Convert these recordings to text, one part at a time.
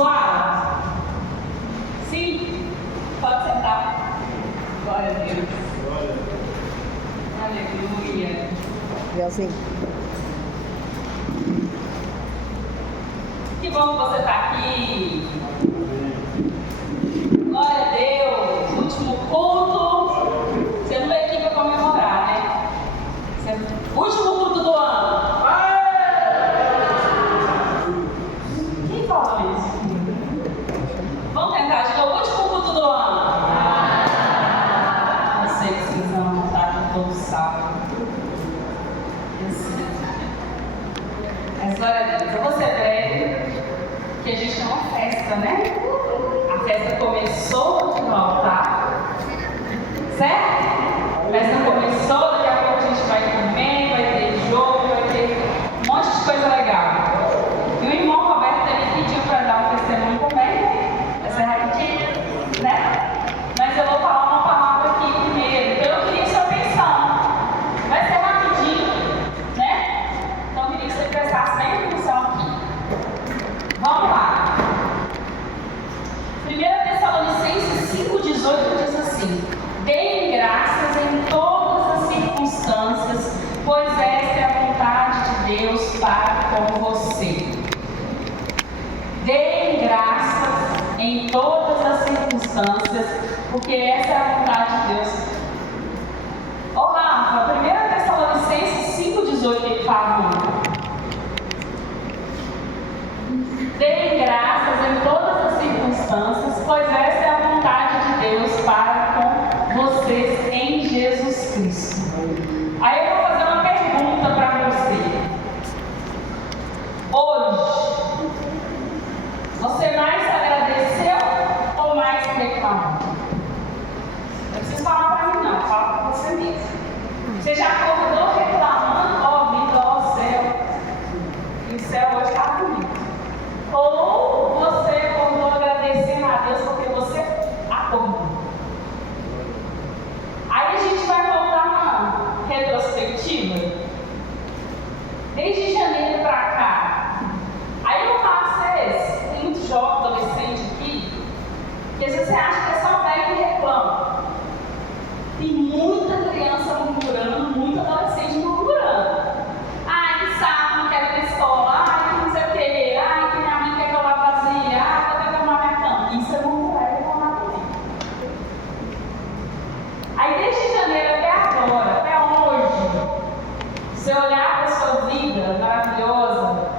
Abençoado? Sim? Pode sentar. Glória a Deus. Aleluia. Gelzinho. Que bom que você está aqui. Glória a Deus. Último culto. Você não veio aqui para comemorar, né? Último culto do ano. Quem falou isso? Vamos tentar de novo. Último culto do ano. Eu sei que vocês vão estar com todo sábado. Eu sei. Mas glória a Deus. Eu vou ser breve, que a gente tem uma festa, né? A festa começou no altar, certo? A festa começou, daqui a pouco a gente vai comer, vai ter jogo, vai ter um monte de coisa legal. E o irmão Roberto ele pediu para dar um testemunho também, né? Vai ser rapidinho, né? Mas eu vou falar uma palavra aqui primeiro, então eu queria sua atenção. Vai ser rapidinho, né? Então eu queria que você prestasse bem atenção aqui. Vamos lá. 1 Tessalonicenses 5,18 diz assim: deem graças em todas as circunstâncias, pois esta é a vontade de Deus para com você. Deem graças em todas as circunstâncias, porque essa é a vontade de Deus. Ô Rafa, 1 Tessalonicenses 5,18 ele fala: deem graças em todas as circunstâncias, pois essa é a vontade de Deus para com vocês em Jesus Cristo. Aí eu vou fazer uma pergunta para você. Hoje, você mais agradeceu ou mais reclamou? Não precisa falar para mim não, fala para você mesmo. Você já acordou reclamando? Ó vida, ó céu. E o céu hoje está bonito. Ou você acordou agradecendo a Deus porque você acordou. Aí a gente vai voltar uma retrospectiva. Desde janeiro para cá. Aí eu falo pra vocês, tem muito jovem, adolescente aqui, que às vezes você acha que é só velho que reclama. Tem muita criança murmurando, muito adolescente murmurando. Ai, que saco, não quero ir pra escola. Ai, que não sei o quê. Ai, que minha mãe quer que eu lave vasilha. Ai, vou ter que arrumar minha cama. Isso é murmurar e reclamar também. Aí, desde janeiro até agora, até hoje, você olhar para a sua vida maravilhosa,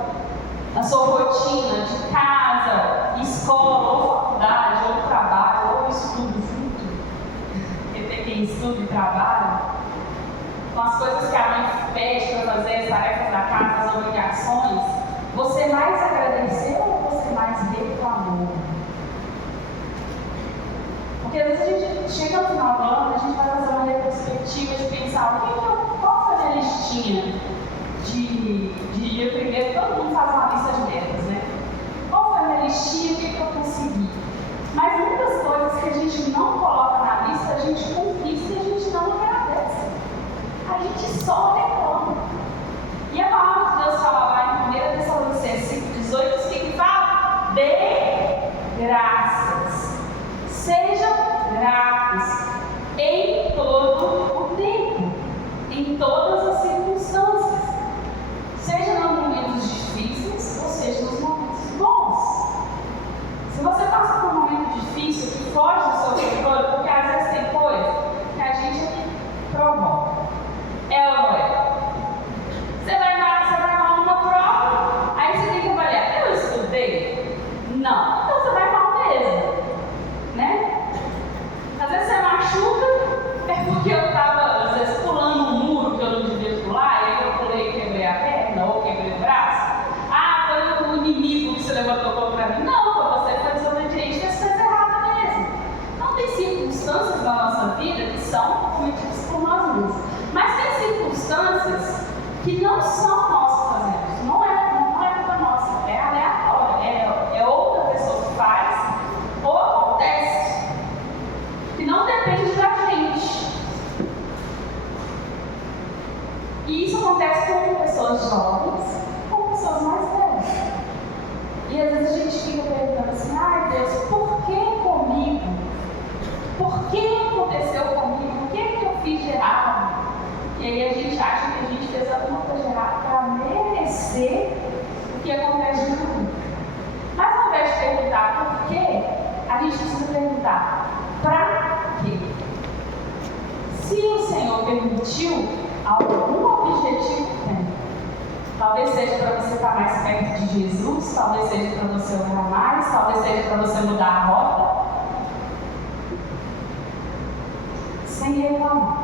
na sua rotina de casa, escola, ou faculdade, ou trabalho, ou estudo junto, porque tem quem estuda e trabalha, com as coisas que a mãe pede para fazer, as tarefas da casa, as obrigações, você mais agradeceu ou você mais reclamou? Porque às vezes a gente chega no final do ano, a gente vai fazer uma retrospectiva de pensar qual foi a minha listinha de dia primeiro, todo mundo faz uma lista de metas, né? Qual foi a minha listinha, o que eu consegui? Mas muitas coisas que a gente não coloca na lista, a gente conquista e a gente não agradece. A gente só reclama. E a palavra de Deus fala lá em 1 Tessalonicenses 5,18, que fala: dê graças, sejam gratos em todo o tempo, em todas as circunstâncias, seja nos momentos difíceis ou seja nos momentos bons. Se você passa por um momento difícil que foge do seu controle, porque às vezes tem coisa que a gente provoca. É ou não é? Você vai mal numa prova, aí você tem que avaliar: eu estudei? Não. Então você vai mal mesmo, né? Às vezes você machuca, é porque eu estava, às vezes, pulando um muro que eu não devia pular, e eu pulei e quebrei a perna ou quebrei o braço. Ah, foi o inimigo que se levantou contra mim. Não, foi você que foi desobediente, fez coisa errada mesmo. Não tem circunstâncias na nossa vida que são cometidas por nós mesmos. Mas tem circunstâncias que não são nós que fazemos. Não é culpa nossa, é aleatória. É outra pessoa que faz ou acontece. Que não depende da gente. E isso acontece com pessoas jovens, com pessoas mais velhas. E às vezes a gente fica perguntando perguntar: para quê? Se o Senhor permitiu, algum objetivo tem. Talvez seja para você estar mais perto de Jesus, talvez seja para você orar mais, talvez seja para você mudar a rota, sem reclamar.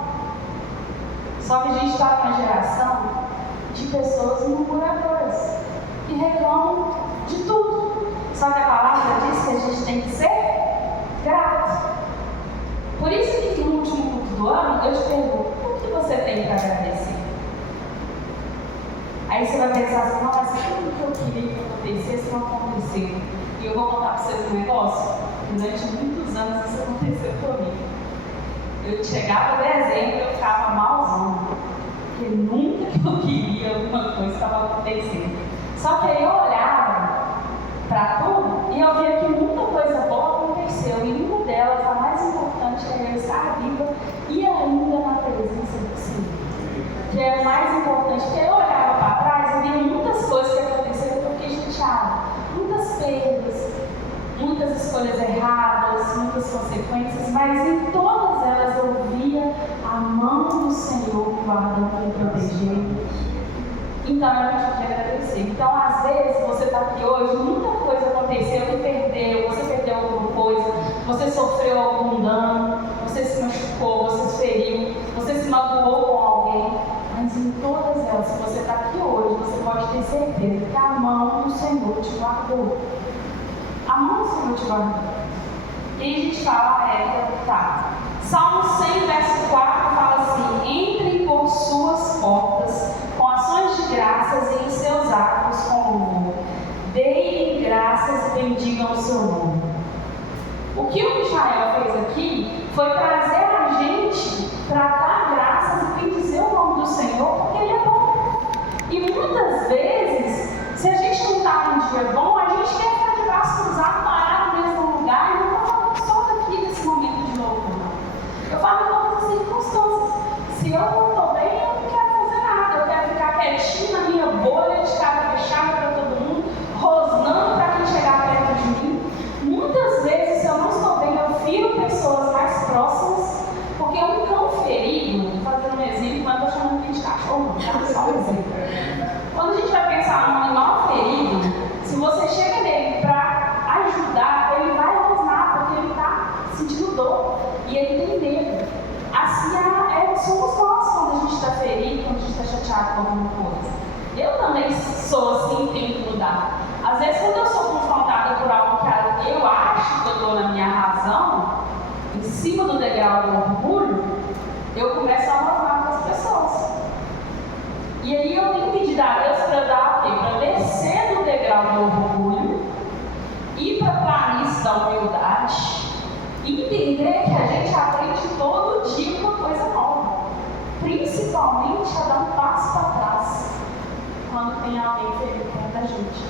Só que a gente está numa geração de pessoas murmuradoras que reclamam de tudo. Só que a palavra diz que a gente tem que ser grato. Por isso que no último culto do ano eu te pergunto: o que você tem para agradecer? Aí você vai pensar assim: não, mas tudo que eu queria que acontecesse não aconteceu. E eu vou contar para vocês um negócio. Durante muitos anos isso aconteceu comigo. Eu chegava em dezembro e eu ficava malzona, porque nunca que eu queria alguma coisa estava acontecendo. Só que aí eu olhava para tudo e eu via que muita coisa boa aconteceu. E uma delas, a mais importante, é eu estar viva e ainda na presença do Senhor. Que é o mais importante, porque eu olhava para trás e via muitas coisas que aconteceram e eu fiquei chateada. Muitas perdas, muitas escolhas erradas, muitas consequências, mas em todas elas eu via a mão do Senhor guardando e protegendo. Então eu não tinha que agradecer. Então, às vezes, você está aqui hoje, muita coisa aconteceu, você perdeu alguma coisa, você sofreu algum dano, você se machucou, você se feriu, você se magoou com alguém. Mas em todas elas, se você está aqui hoje, você pode ter certeza que a mão do Senhor te guardou. A mão do Senhor te guardou. E aí a gente fala, tá. Salmo 100, verso 4 fala assim: entrem por suas portas com ações de graças e em seus atos com louvor. Deem graças e bendigam o seu nome. O que o Michael fez aqui foi trazer a gente para dar graças e bendizer o nome do Senhor, porque Ele é bom. E muitas vezes, se a gente não está num dia bom, a gente quer ficar de braço cruzado, parado no mesmo lugar. E não estou falando só daqui nesse momento de louvor, não. Eu falo em todas as circunstâncias. Se eu não estou bem, eu não quero fazer nada. Eu quero ficar quietinho na minha bolha, de cara fechada para todo mundo, rosnando para quem chegar perto de mim. Muitas vezes, se eu não estou bem, eu firo pessoas mais próximas, porque um cão ferido, fazendo um exemplo, mas eu estou chamando aqui de cachorro, tá? Só um exemplo. Quando a gente vai pensar num animal ferido, se você chega nele para ajudar, ele vai rosnar, porque ele está sentindo dor e ele tem medo. Assim somos nós quando a gente está ferido, quando a gente está chateado com alguma coisa. Eu também sou assim, tenho que mudar. Às vezes, quando eu sou confrontada por algo que eu acho que eu estou na minha razão, em cima do degrau do orgulho, eu começo a rosnar para as pessoas. E aí eu tenho pedido a Deus para dar o quê? Para descer do degrau do orgulho, ir para a planície da humildade, e entender que a gente aprende todo dia uma coisa nova. Principalmente a dar um passo para trás quando tem alguém ferido perto da gente.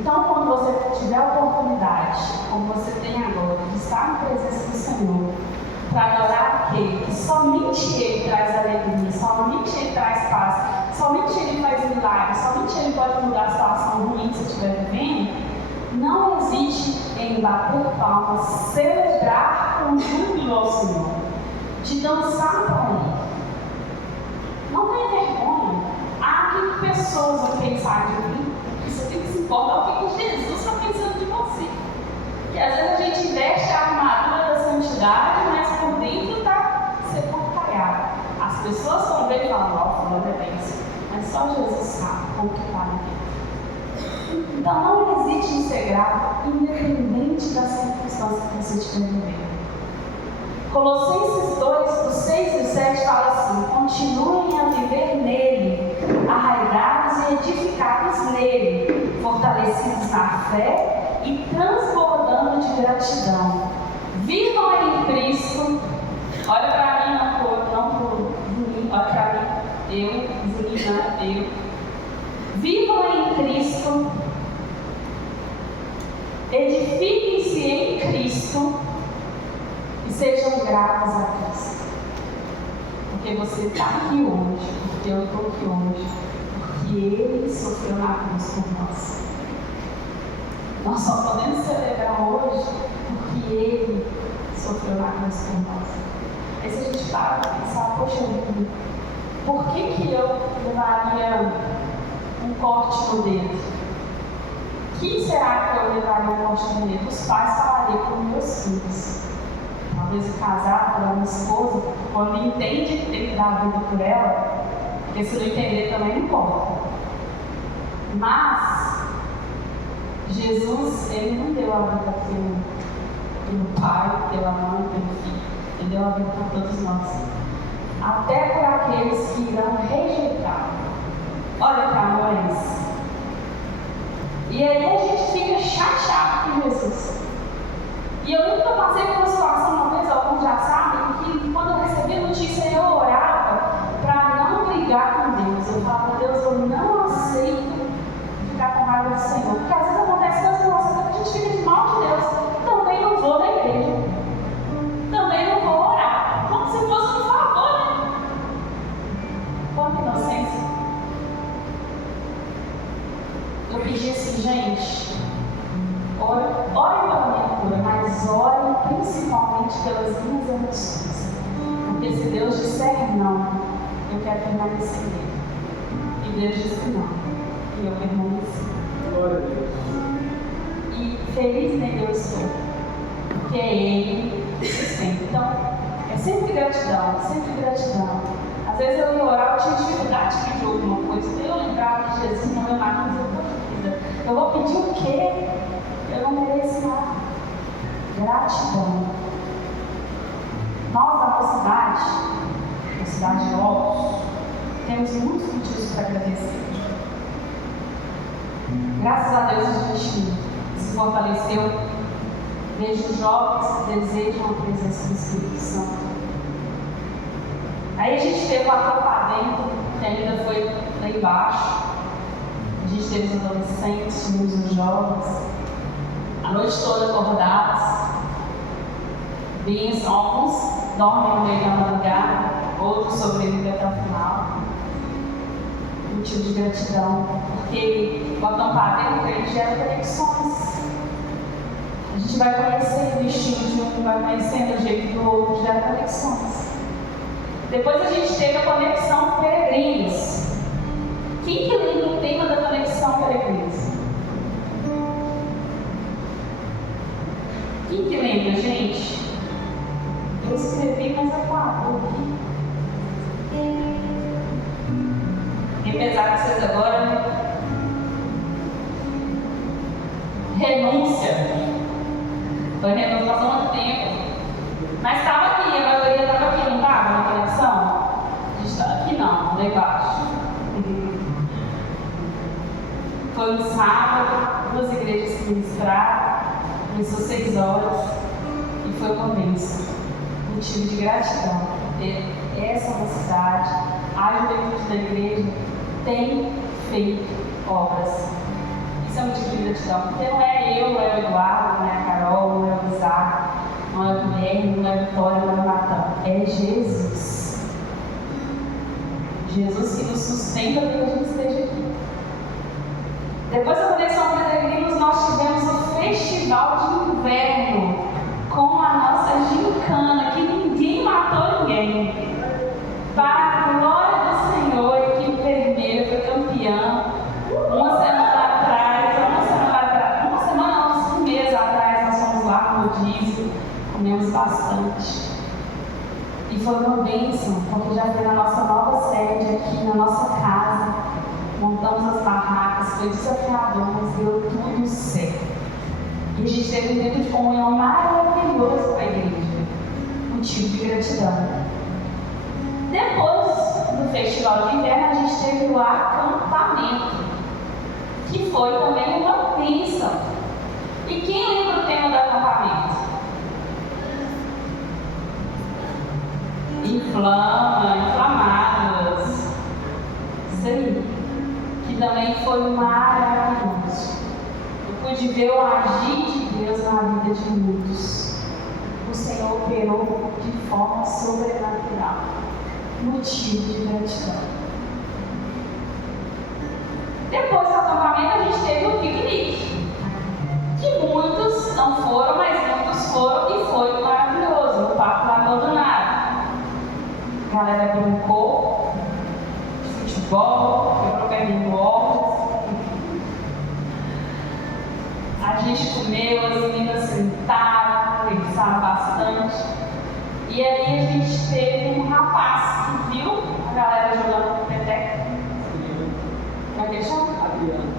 Então, quando você tiver a oportunidade, como você tem agora, de estar na presença do Senhor, para adorar aquele que somente Ele traz alegria, somente Ele traz paz, somente Ele faz milagres, somente Ele pode mudar a situação ruim que você estiver vivendo, não hesite em bater palmas, celebrar com júbilo ao Senhor, de dançar para Ele. Não tenha vergonha. Há que pessoas vão pensar de mim. Você tem que se importar com o que Jesus está pensando de você. E às vezes a gente veste a armadura da santidade, mas por dentro está porcalhado. As pessoas vão ver e falam: ó, fulano é bênção. Mas só Jesus sabe o que está dentro. Então não hesite em ser grato, independente das circunstâncias que você estiver vivendo. Colossenses 2, do 6 e 7 fala assim: continuem a viver nele, arraigados e edificados nele, fortalecidos na fé e transbordando de gratidão. Vivam em Cristo. Olha para mim, não por mim, olha para mim, eu. Vivam em Cristo, edifiquem-se em Cristo e sejam gratos a Cristo. Porque você está aqui hoje, porque eu estou aqui hoje, porque Ele sofreu na cruz por nós. Nós só podemos celebrar hoje porque Ele sofreu na cruz por nós. Aí se a gente para para pensar, poxa vida, por que eu levaria um corte no dedo? Quem será que eu levaria um corte no dedo? Os pais falariam com meus filhos. Talvez o casado, a minha esposa, quando entende que tem que dar a vida por ela, porque se não entender também não importa. Mas Jesus, Ele não deu a vida pelo pai, pela mãe, pelo filho. Ele deu a vida por todos nós. Até por aqueles que irão rejeitar. Olha que amor é esse. E aí a gente fica chateado com Jesus. E eu nunca passei por uma situação, uma vez, alguns já sabem, que quando eu recebi a notícia eu orava para não brigar com Deus. Eu falava, Deus, eu não aceito ficar com raiva do Senhor. Porque às vezes acontece coisas nossas, que a gente fica de mal de Deus. Também não vou na igreja. Também não vou orar. Como se fosse um favor, né? Quanta inocência. Eu pedi assim, gente, ore pela minha cura, mas ore principalmente pelas minhas emoções. Porque se Deus disser não, eu quero permanecer nele. E Deus disse não, e eu permaneci. Glória a Deus. E feliz nele eu estou, porque é Ele que sustenta. Então, é sempre gratidão, sempre gratidão. Às vezes eu ia orar, eu tinha dificuldade de pedir alguma coisa, então eu lembrava que Jesus morreu na cruz, eu vou pedir o quê? Eu não mereço nada. Gratidão. Nós, na nossa cidade de Óbidos, temos muitos motivos para agradecer. Graças a Deus a gente se fortaleceu. Vejo jovens que desejam a presença do Espírito Santo. Aí a gente teve o acampamento, que ainda foi lá embaixo. A gente teve os adolescentes, tivemos os jovens, a noite toda acordados. Bênção, alguns dormem no meio da madrugada, outros sobrevivem até o final. Motivo de gratidão, porque o acampamento ele gera conexões. A gente vai conhecendo o estilo de um, vai conhecendo o jeito do outro, gera conexões. Depois a gente teve a conexão peregrinos. Quem que lembra o tema da conexão peregrinos? Quem que lembra, gente? Eu escrevi, mas acabou aqui. Apesar que vocês agora renúncia. Foi renúncia há muito tempo. Mas estava aqui, a maioria estava aqui, não estava na conexão? A gente estava aqui não, lá embaixo. Foi um sábado, 2 igrejas que ministraram, começou 6 horas e foi uma bênção. Motivo de gratidão, porque essa mocidade, a juventude da igreja, tem feito obras. Isso é um motivo de gratidão, porque não é eu, não é o Eduardo, não é a Carol, não é o Isaac, não é o Guilherme, não é a Vitória, não é o Natan, é Jesus. Jesus que nos sustenta para que a gente esteja aqui. Depois da conexão peregrinos, nós tivemos o Festival de Inverno com a nossa gincana, que ninguém matou ninguém. Para a glória do Senhor, a equipe vermelha foi campeã. Uma semana, um mês atrás, nós fomos lá no rodízio, comemos bastante. E foi uma bênção, porque já foi na nossa nova sede aqui, na nossa casa. Montamos as barracas, foi desafiador, mas deu tudo certo. E a gente teve um tempo de comunhão maravilhoso com a igreja. Motivo de gratidão. Depois do festival de inverno, a gente teve o acampamento, que foi também uma bênção. E quem lembra o tema do acampamento? Inflamadas. Isso aí. Que também foi maravilhoso. Eu pude ver o agir de Deus na vida de muitos. O Senhor operou de forma sobrenatural. Motivo de gratidão. Depois do acampamento, a gente teve um piquenique, gente comeu, as meninas sentaram, pensaram bastante. E aí a gente teve um rapaz que viu a galera jogando peteca. Como é que ele chama?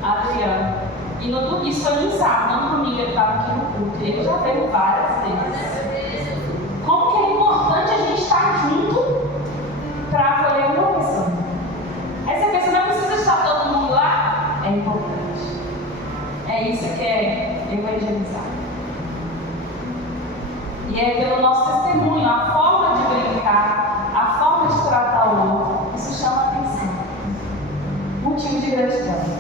Adriano. E isso foi no sábado, no domingo ele estava aqui no culto. Ele já veio várias vezes. Como que é importante a gente estar junto para acolher uma pessoa. Aí você pensa, não precisa estar todo mundo lá? É importante. É isso que é evangelizar. E é pelo nosso testemunho, a forma de brincar, a forma de tratar o outro, isso chama atenção. Motivo de gratidão.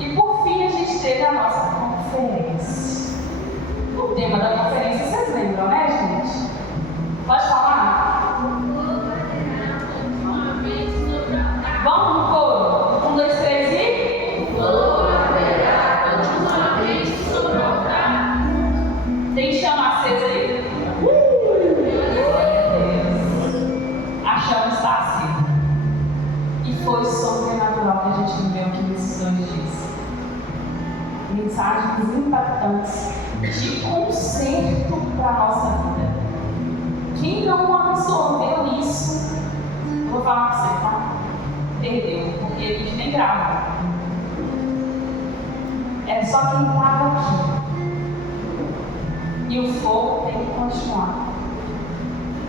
E por fim a gente teve a nossa conferência. O tema da conferência vocês lembram, né, gente? Pode falar? Vamos no coro? 1, 2, 3 e... Tem chama acesa aí? A chama está acesa. E foi sobrenatural que a gente viveu aqui nesses 2 dias. Mensagens impactantes de conserto para a nossa vida. Quem não absorveu isso, eu vou falar para você, tá? Perdeu, porque a gente nem grava. É só quem estava aqui. E o fogo tem que continuar.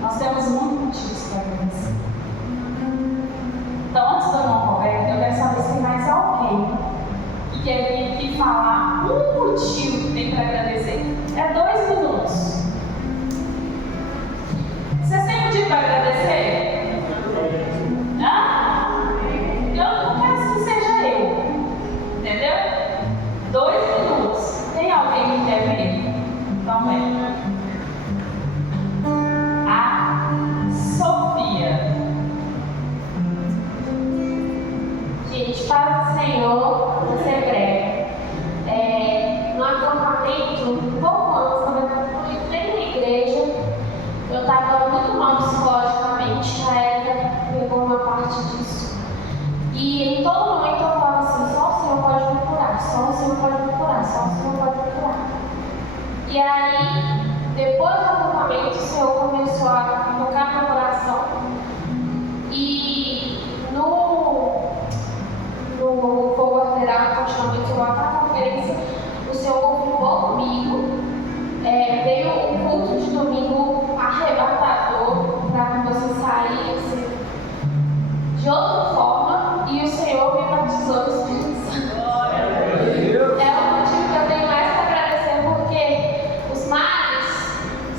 Nós temos muitos motivos para agradecer. Então, antes do irmão Roberto, eu quero saber se tem mais alguém que quer vir aqui falar um motivo que tem para agradecer. É 2 minutos. Vocês têm motivo para agradecer? Hã? Eu não quero que seja eu. Entendeu? 2 minutos. Tem alguém que quer vir? Então vem. A Sofia. Gente, paz do Senhor, vou ser breve. No acampamento, um pouco antes, quando eu entrei na igreja, eu estava muito mal psicologicamente, a Eva pegou uma parte disso. E em todo momento eu falava assim, só o Senhor pode me curar, só o Senhor pode me curar, só o Senhor pode me curar. E aí, depois do acampamento, o Senhor começou a tocar no meu coração. E no fogo arteral, continuamente, eu lá na conferência, o Senhor confirmou comigo. Veio um culto de domingo arrebatador para que você saísse de outra forma e o Senhor me batizou no Espírito Santo. É o motivo que eu tenho mais para agradecer, porque os males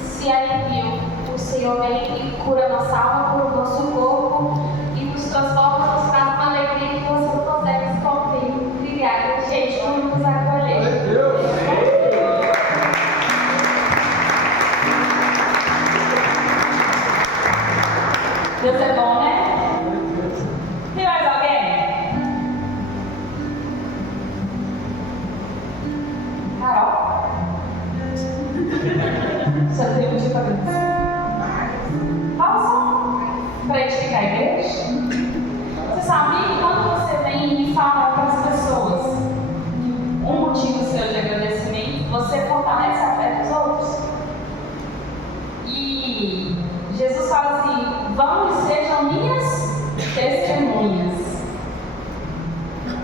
se aliviam. O Senhor vem e cura nossa alma, cura o nosso corpo e nos transforma, nos traz uma alegria que você não consegue se conter. Obrigada, gente, por nos acolher. Deus é bom, né? Tem mais alguém? Carol? Você tem motivo para agradecer? Fala só. Para edificar a igreja? Você sabia que quando você vem e fala para as pessoas um motivo seu de agradecimento, você fortalece a fé dos outros? E Jesus fala assim, vão e sejam minhas testemunhas.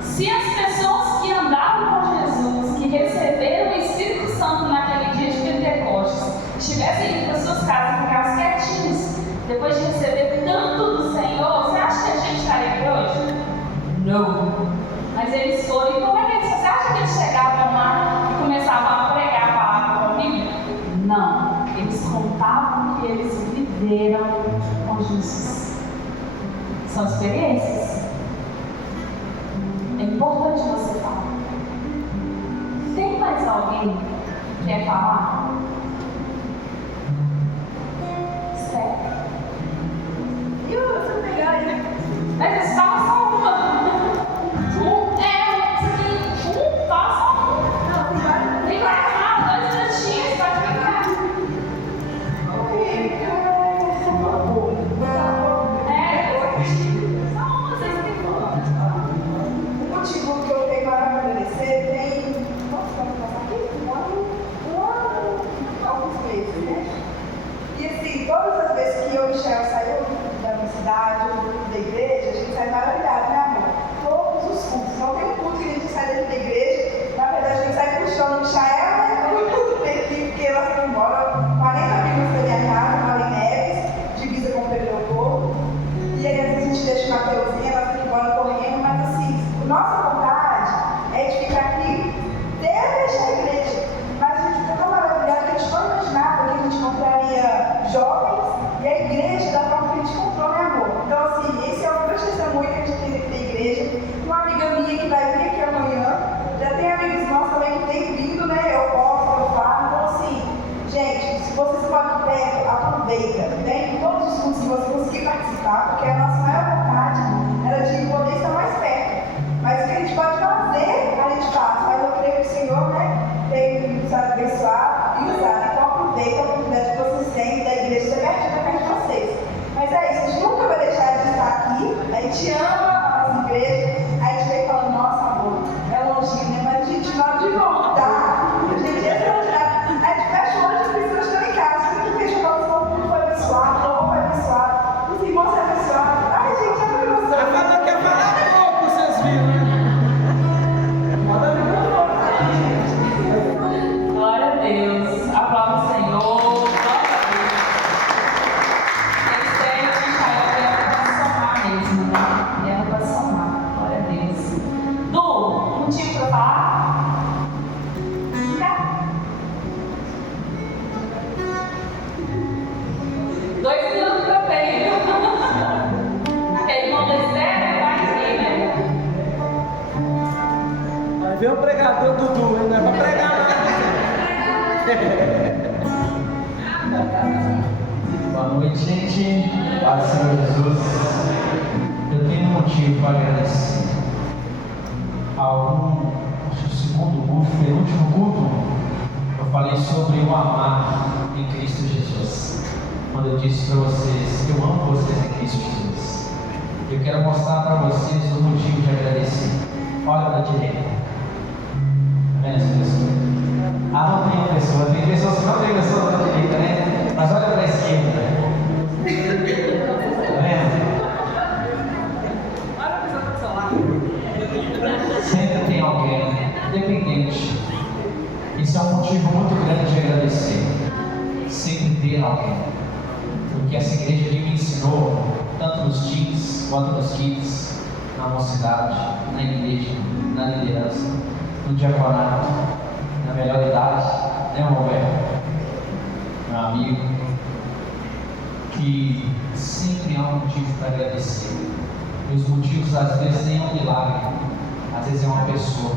Se as pessoas que andaram com Jesus, que receberam o Espírito Santo naquele dia de Pentecostes, estivessem indo para suas casas e ficassem quietinhos, depois de receber tanto do Senhor, você acha que a gente estaria aqui hoje? Não. Mas eles foram, e como é que eles? Você acha que eles chegavam lá e começavam a pregar a palavra com a Bíblia? Não. Eles contavam que eles viveram com Jesus. São experiências. É importante você falar. Tem mais alguém que quer falar? Certo. E você pegar aí? Mas eles falam só uma. Fala só um. Não, tem vários. Tem mais nada, 2 minutinhos, pode brincar. O motivo que eu tenho para agradecer tem. Nossa, motivo para falar? Tá? 2 minutos que eu tenho. Aquele irmão da Esther vai aqui, né? Vai ver o pregador Dudu, hein? Não é pra pregar Boa noite, gente. Paz do Senhor Jesus. Eu tenho um motivo para agradecer. Acho que o segundo culto, penúltimo culto, eu falei sobre o amar em Cristo Jesus. Quando eu disse para vocês que eu amo vocês em Cristo Jesus. Eu quero mostrar para vocês o motivo de agradecer. Olha para a direita. Tá vendo essa pessoa? Não tem pessoa. Tem pessoas que não tem pessoa para a direita, né? Mas olha para a esquerda. Tá vendo? Olha a pessoa que está do seu lado. Sempre tem alguém dependente. Isso é um motivo muito grande de agradecer. Sempre ter alguém. Porque essa igreja aqui me ensinou, tanto nos teens quanto nos kids, na mocidade, na igreja, na liderança, no diaconato, na melhor idade, né, Roberto? Meu amigo, que sempre há um motivo para agradecer. E os motivos às vezes nem é um milagre, às vezes é uma pessoa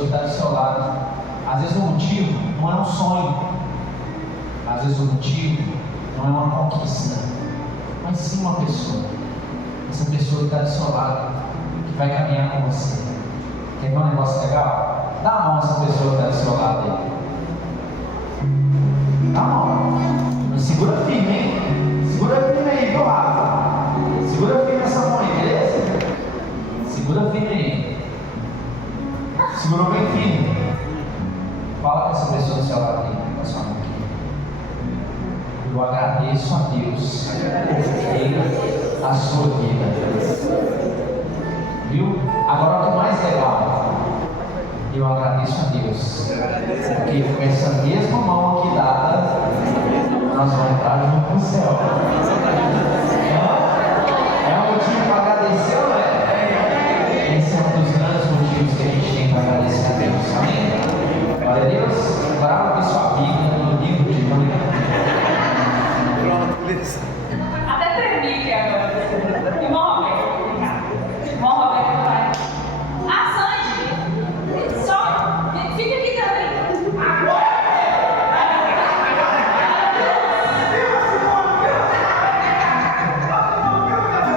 que está do seu lado. Às vezes o motivo não é um sonho, às vezes o motivo não é uma conquista, mas sim uma pessoa. Essa pessoa que está do seu lado, que vai caminhar com você. Quer ver um negócio legal? Dá a mão a essa pessoa que está do seu lado aí. Dá a mão. Mas segura firme, hein? Segura firme aí, viu, Rafa? Segura firme essa mão aí, beleza? Segura firme aí. Segurou bem firme. Fala com essa pessoa do seu lado aí, com a sua mão aqui. Eu agradeço a Deus por a sua vida. Viu? Agora o que mais legal, eu agradeço a Deus, porque com essa mesma mão aqui dada, nós vamos entrar junto no céu. É um motivo para agradecer, não é? Esse é um dos grandes motivos que a gente tem para agradecer a Deus. Amém? Glória a Deus. Agora abra sua Bíblia no livro de João. Até tremi aqui agora. Irmão Roberto, irmão Roberto vai. Sandy, só fica aqui também.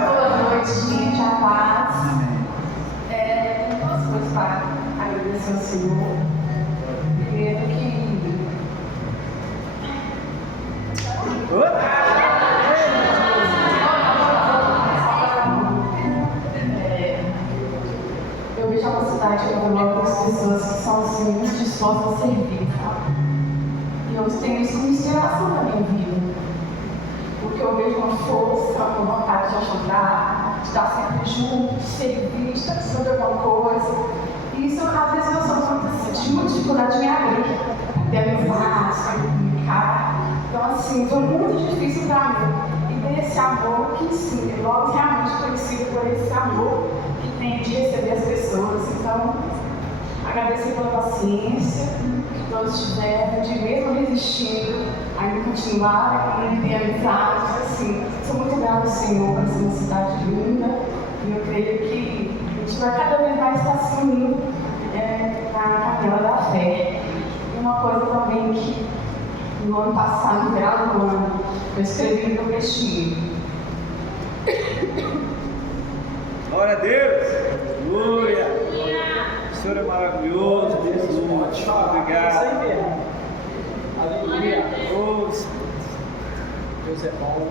Boa noite, gente, a paz. Tem duas coisas para agradecer ao Senhor. Primeiro que eu vejo a mocidade, eu coloco as pessoas que são assim, muito dispostas a servir, sabe? E eu tenho isso como inspiração na minha vida. Porque eu vejo uma força, uma vontade de ajudar, de estar sempre junto, de servir, de estar precisando de alguma coisa. E isso, às vezes, eu sou muito assim, tive muita dificuldade de me abrir, de amizade, de comunicar. Então, assim, foi muito difícil para mim. E ter esse amor que, sim, logo realmente conhecido por esse amor que tem de receber as pessoas. Então, agradecer pela paciência que todos tiveram, de mesmo resistindo, ainda continuarem, ter amizades, assim. Sou muito grata ao Senhor por essa uma cidade linda. E eu creio que a gente vai cada vez mais estar se unindo na caminhada da fé. E uma coisa também que no ano passado, no final do ano, eu escrevi no meu textinho. Glória a Deus! Aleluia! O Senhor é maravilhoso, Deus, muito obrigado. Aleluia! Deus é bom.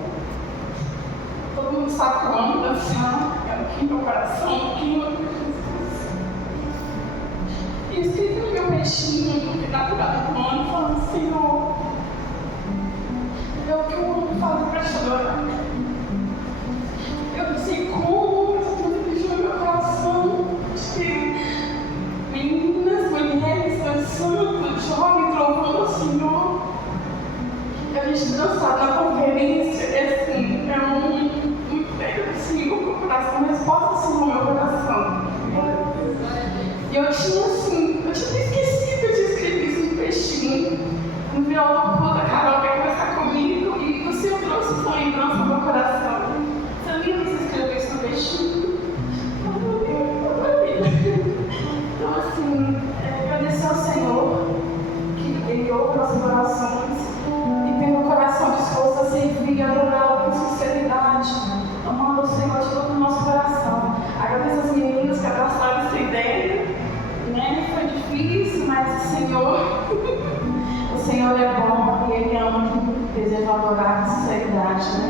Todo mundo sabe que eu amo dançar, quero aqui no meu coração, aqui no meu Jesus. E escrevi no meu peixinho, no final do ano, falando: Senhor, é o que eu amo fazer para chorar. Eu não sei como, mas tudo que no meu coração, de ter meninas, mulheres dançando, jovens louvando o Senhor. E a gente dançar na conferência, assim, é um emprego do Senhor no meu coração, uma resposta do Senhor no meu coração. E eu tinha esquecido que eu tinha escrito isso no peixinho. No final do culto, a Carol veio conversar comigo e o Senhor trouxe lembrança no meu coração. Sabia que você escreveu isso no peixinho? Então, assim, agradecer ao Senhor que Ele ouve nossos corações e tem um coração disposto a servir e adorá-lo com sinceridade, amando o Senhor de todo o nosso coração. Agradeço às meninas que abraçaram essa ideia, né? Foi difícil, mas o Senhor é bom e Ele ama quem deseja adorar com sinceridade, né?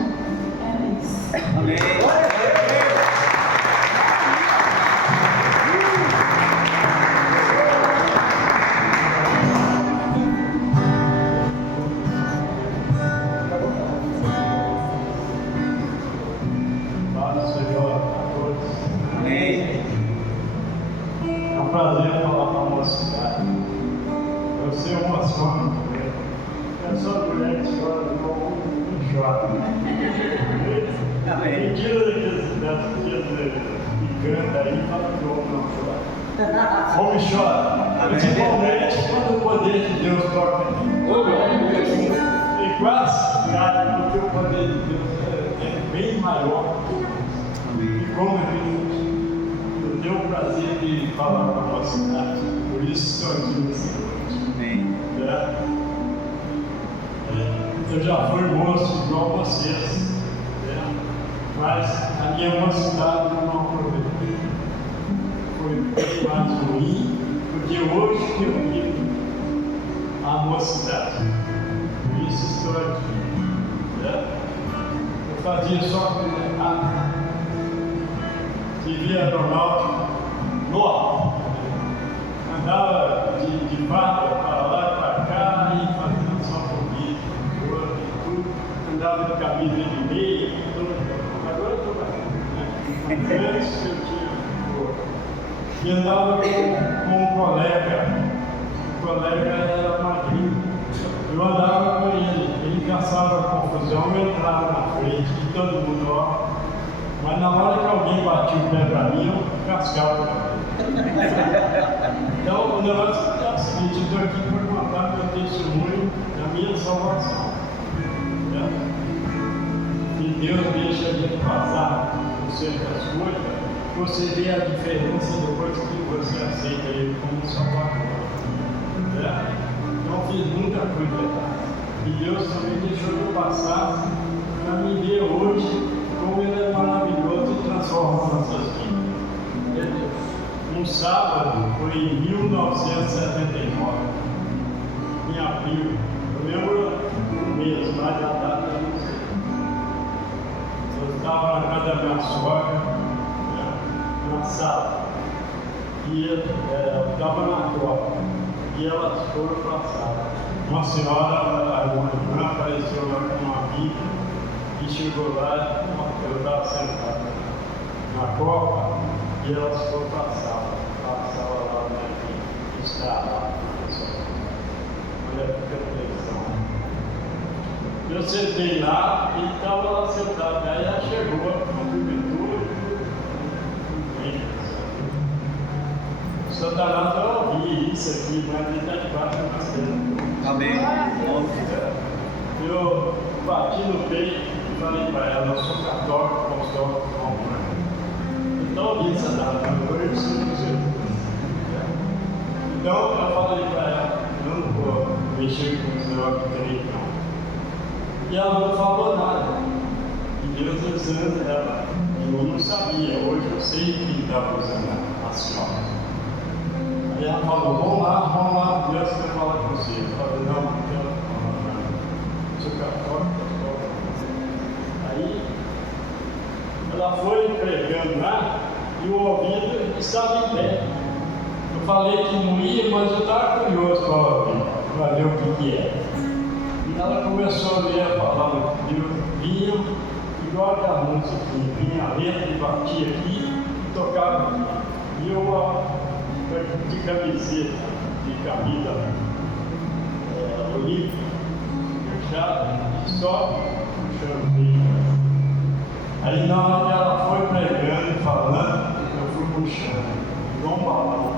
É isso. Amém. Como chora, principalmente quando o poder de Deus toca em mim. E quase, porque o poder de Deus é bem maior. E como eu tenho o prazer de falar com a nossa cidade, por isso estou aqui nessa noite. Eu já fui moço igual vocês, mas a minha mocidade eu não aproveitei. Foi bem mais ruim, porque hoje que eu vivo a mocidade. Por isso estou aqui. Eu fazia só coisa vivia aeronáutica no alto. Andava de barco para lá e para cá, e fazendo só comida, tudo. Andava de camisa de meia, tudo. Agora eu estou bem. Antes eu tinha. E andava com um colega. O colega era magrinho. Eu andava com ele caçava confusão, eu entrava na frente de todo mundo, ó. Mas na hora que alguém batia o pé para mim, eu cascava também. Então o negócio é o seguinte, eu estou aqui para contar meu testemunho da minha salvação. E Deus deixa a gente passar por certas coisas, você vê a diferença depois que você aceita Ele como Salvador. Então fiz muita coisa errada. E Deus também deixou eu passar para me ver hoje como Ele é maravilhoso e transforma nossas vidas. Um sábado, foi em 1979, em abril. Eu lembro o mês, mas a data eu não sei. Eu estava na casa da minha sogra, na sala, e eu estava na porta, e elas foram para a sala. Uma senhora, uma irmã, apareceu lá com uma amiga, e chegou lá, eu estava sentado na copa, e elas foram para a sala lá, né, que está lá, olha que televisão. Eu sentei lá e estava lá sentado, aí ela chegou, cumprimentou, Satanás vai ouvir isso aqui, mas ele está debaixo da cena. Amém. Eu bati no peito e falei para ela, eu sou católico, apostólico, romano. Então eu vi Satanás, eu sou de Jesus. Então eu falei para ela, eu não vou mexer com os negócios de direito, não. E ela não falou nada. E Deus usando ela. Eu não sabia, hoje eu sei que estava usando a senhora. Aí ela falou, vamos lá, Deus quer falar com você. Eu falei, não quero falar nada. Sou católico. Aí ela foi pregando lá e o ouvido estava em pé. Eu falei que não ia, mas eu estava curioso para ver o que era. E ela começou a ler a palavra de Deus, vinha, igual aquela música, vinha a letra e batia aqui e tocava aqui. E eu de camiseta, de camisa olímpica, fechada, e só puxando o peito. Aí na hora que ela foi pregando e falando, eu fui puxando, igual um balão.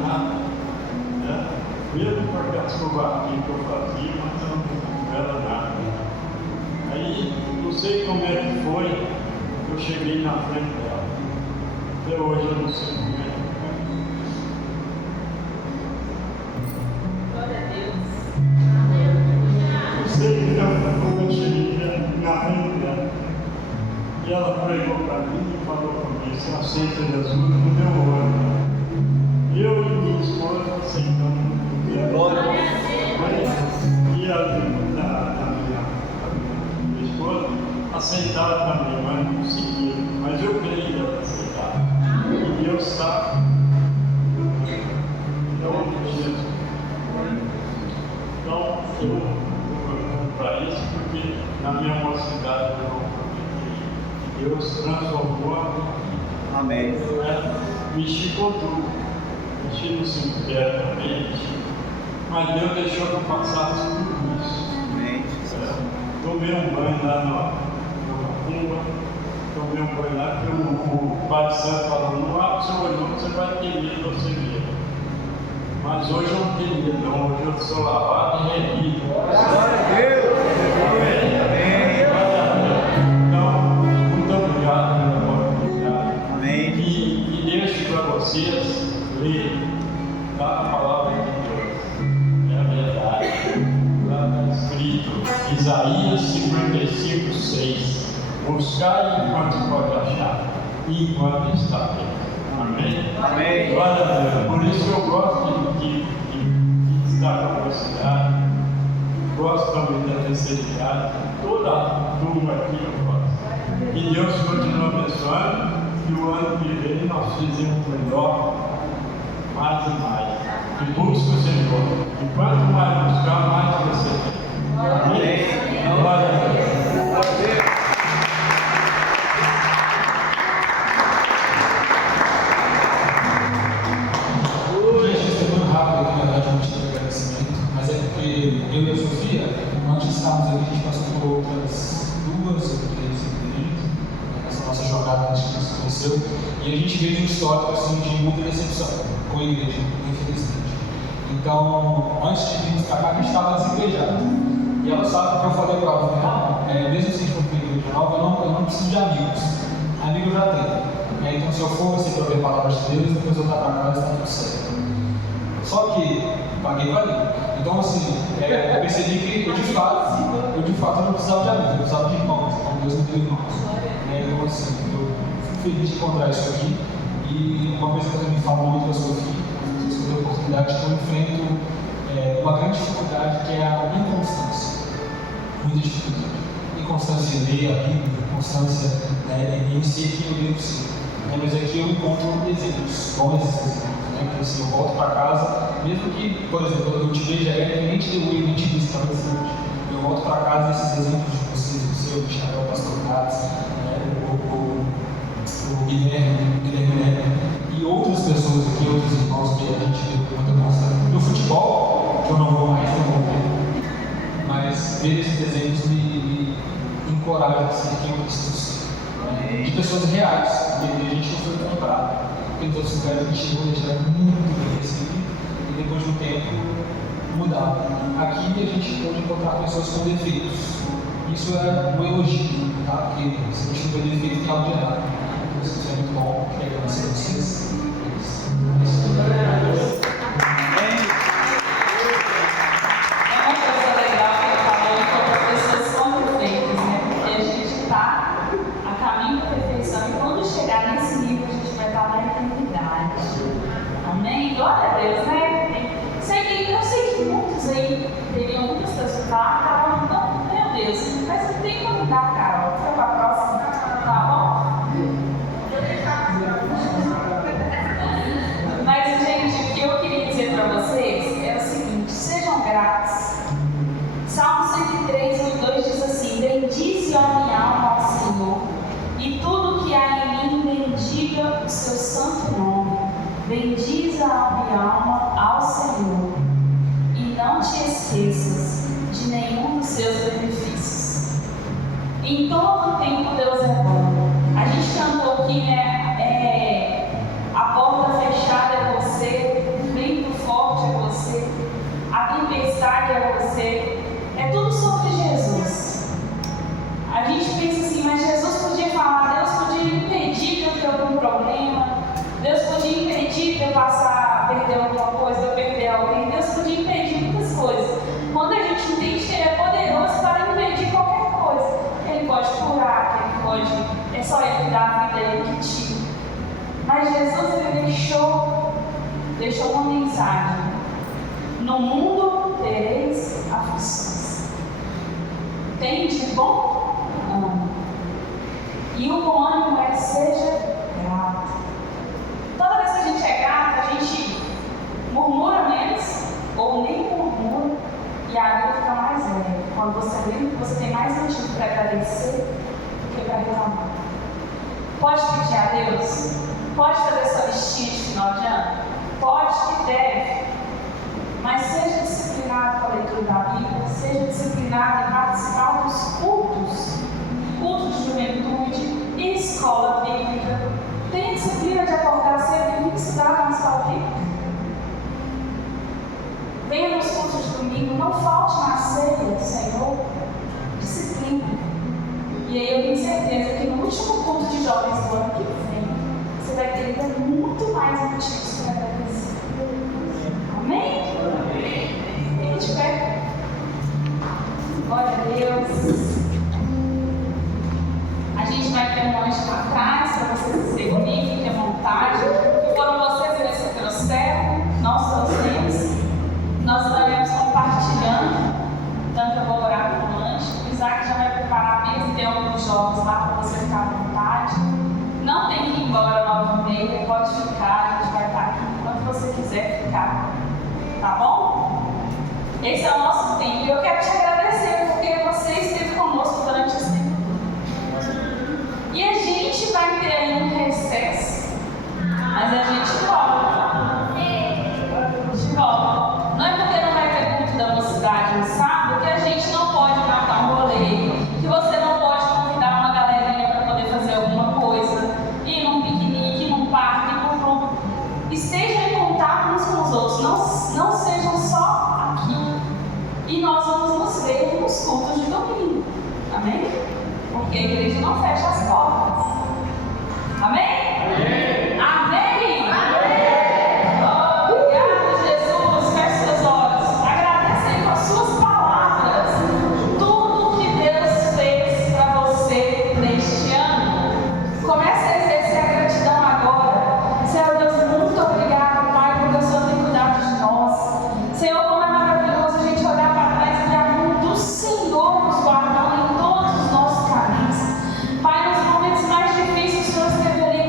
nada. Né? Mesmo com aquelas covardias que eu fazia, mas eu não era nada. Aí, não sei como é que foi, eu cheguei na frente dela. Até hoje eu não sei como é. Glória a Deus. Eu sei que quando eu cheguei na frente dela, e ela pregou para mim e falou comigo: se aceita Jesus no meu ano. Eu e minha esposa aceitamos. Glória a Deus. E a minha esposa aceitaram também, mas não conseguiram. Mas eu creio que ela aceitaram. E Deus sabe. Em nome de Jesus. Então, eu vou para isso, porque na minha mocidade eu não acreditei. Deus transformou a minha vida. Amém. Mexi com tudo. Mexi no cemitério também, mas Deus deixou que eu passasse por isso. Amém. Tomei um banho lá na Macumba, tomei um banho lá, porque o Pai Santo falou: não abre o seu olho, não, você vai ter medo você mesmo. Mas hoje eu não tenho medo, não. Hoje eu sou lavado e remido. Glória a Deus. Amém. Então, muito obrigado pela oportunidade. Amém. E deixo para vocês ler a palavra de Deus. É a verdade. Lá está escrito, Isaías 55, 6. Buscai enquanto pode achar, e enquanto está perto. Amém? Amém. Glória a Deus. Por isso eu gosto de estar com a mocidade, gosto também da terceira idade, toda a turma aqui eu gosto. E Deus continua abençoando, e o ano que vem nós fizemos melhor, mais e mais. E busca o Senhor. E quanto mais buscar, mais você tem. Amém? Glória a Deus. Mas é porque eu e a Sofia, antes de estarmos aqui, a gente passou por outras 2 ou 3 igrejas, nessa nossa jornada antes que isso aconteceu, e a gente veio de um histórico assim, de muita decepção com a igreja, infelizmente. Então, antes de virmos para cá, a gente estava desigrejado. E ela sabe que eu falei para ela: mesmo se a gente for para a igreja nova, eu não preciso de amigos. Amigo eu já tenho. Então, se eu for assim, para ver a palavra de Deus, depois eu voltar para casa, está tudo certo. Só que paguei valeu. Então, assim, eu percebi que eu de fato não precisava de amigos, eu precisava de irmãos. Então, Deus me deu irmãos. Então, assim, eu fico feliz de encontrar isso aqui. E uma coisa que eu também falo muito com a Sofia, se eu tenho a oportunidade, que eu enfrento uma grande dificuldade, que é a inconstância. Muita dificuldade. Inconstância em ler a Bíblia, inconstância em ser quem eu devo ser. Mas aqui eu encontro exemplos, bons exemplos. Que assim, eu volto para casa, mesmo que, por exemplo, eu te vejo nem te deu nem te disse, eu volto para casa esses exemplos de vocês, o seu, o Michael, o Pastor Gats, o Guilherme, e outras pessoas aqui, outros irmãos que a gente vê com muita constância. No futebol, que eu não vou mais, não vou ver, mas ver esses exemplos me encoraja a ser quem eu preciso ser. De pessoas reais, porque a gente não foi comprado. Porque nos outros lugares a gente chegou, a gente era muito bem recebido e depois de um tempo mudava. Aqui a gente pode encontrar pessoas com defeitos. Isso é um elogio, tá? Porque se a gente não tem defeito, tem algo de errado. Isso é muito bom, quero agradecer a vocês. Amém? Glória a Deus, né? Eu sei que muitos aí teriam muitas pessoas falar: Carol, então, meu Deus, mas não tem como dar, Carol. Fica para a próxima, tá bom? Mas, gente, o que eu queria dizer para vocês é o seguinte: sejam gratos. Salmo 103, 2 diz assim: bendize a minha alma ao Senhor, e tudo que há em mim bendiga o seu santo nome. Bendize a minha alma ao Senhor, e não te esqueças de nenhum dos seus benefícios. Em todo tempo Deus é bom. A gente cantou aqui, né? A porta fechada é você, passar, perder alguma coisa, ou perder alguém. Deus podia impedir muitas coisas. Quando a gente entende que Ele é poderoso para impedir qualquer coisa, Ele pode curar, Ele pode. É só Ele que dá a vida, Ele que tira. Mas Jesus, Ele deixou uma mensagem. No mundo tereis aflições. Tem de bom? Ânimo. E o bom ânimo é seja grato. Toda vez que a gente é grato, a gente murmura menos, ou nem murmura, e a vida fica mais leve. Quando você lembra, você tem mais motivo para agradecer do que para reclamar. Pode pedir a Deus? Pode fazer sua listinha de final de ano? Pode e deve. Mas seja disciplinado com a leitura da Bíblia, seja disciplinado em participar dos cultos de juventude e escola bíblica. Tenha disciplina de acordar cedo e estudar na escola bíblica. Venha nos cultos de domingo, não falte na ceia do Senhor. Disciplina. E aí eu tenho certeza que no último culto de jovens do ano que vem, você vai ter ainda muito mais motivos para agradecer. Amém? Fique de pé. Glória a Deus. A gente vai ter um anjo lá atrás para vocês se reunirem, fiquem à vontade. Foram vocês que trouxeram, nós trouxemos. Nós estaremos compartilhando. Tanto eu vou orar pelo lanche. O Isaac já vai preparar a mesa e tem alguns jogos lá para você ficar à vontade. Não tem que ir embora 9h30, pode ficar, a gente vai estar aqui enquanto você quiser ficar. Tá bom? Esse é o nosso tempo. E eu quero te agradecer porque você esteve conosco durante esse tempo. E a gente vai ter aí um recesso, mas a gente volta. A gente volta. Não é porque não vai ter culto da mocidade no sábado que a gente não pode marcar um rolê, que você não pode convidar uma galerinha para poder fazer alguma coisa, ir num piquenique, ir num parque, ir num grupo. Estejam em contato uns com os outros, não sejam só aqui. E nós vamos nos ver nos cultos de domingo. Amém? Porque a igreja não fecha as portas. Amém? Amém? Amém? Oh, obrigado, Jesus. Feche seus olhos. Agradece com as suas palavras tudo que Deus fez para você neste ano. Comece a exercer a gratidão agora. Senhor Deus, muito obrigado, Pai, porque o Senhor tem cuidado de nós. Senhor, como é maravilhoso a gente olhar para trás e ver a mão do Senhor nos guardando em todos os nossos caminhos. Pai, nos momentos mais difíceis, o Senhor esteve ali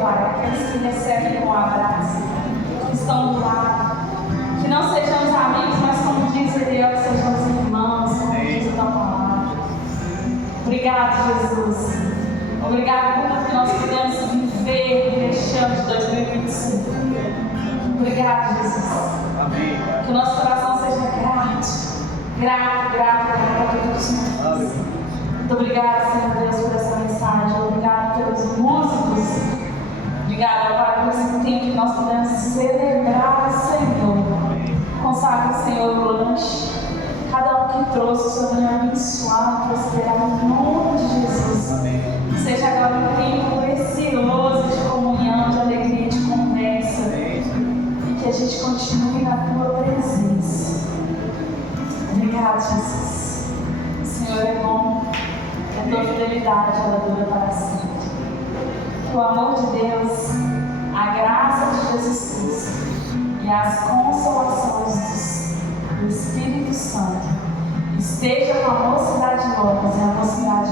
Pai, aqueles que recebem com abraço, que estão do lado, que não sejamos amigos, mas como diz Eliel, que sejamos irmãos, como diz a tua palavra. Obrigado, Jesus. Obrigado porque nós podemos viver este ano de 2025. Obrigado, Jesus. Amém. Que o nosso coração seja grato a Deus. Muito obrigada, Senhor Deus, por essa mensagem. Obrigado pelos músicos. Obrigada, Pai, por esse tempo que nós podemos celebrar o Senhor. Consagra, Senhor, o lanche. Cada um que trouxe, o Senhor venha abençoar, prosperar em nome de Jesus. Que seja agora um tempo precioso de comunhão, de alegria, de conversa. E que a gente continue na tua presença. Obrigado, Jesus. O Senhor é bom. A tua fidelidade, ela dura para sempre. Que o amor de Deus, a graça de Jesus Cristo e as consolações do Espírito Santo esteja com a mocidade de Logos e a mocidade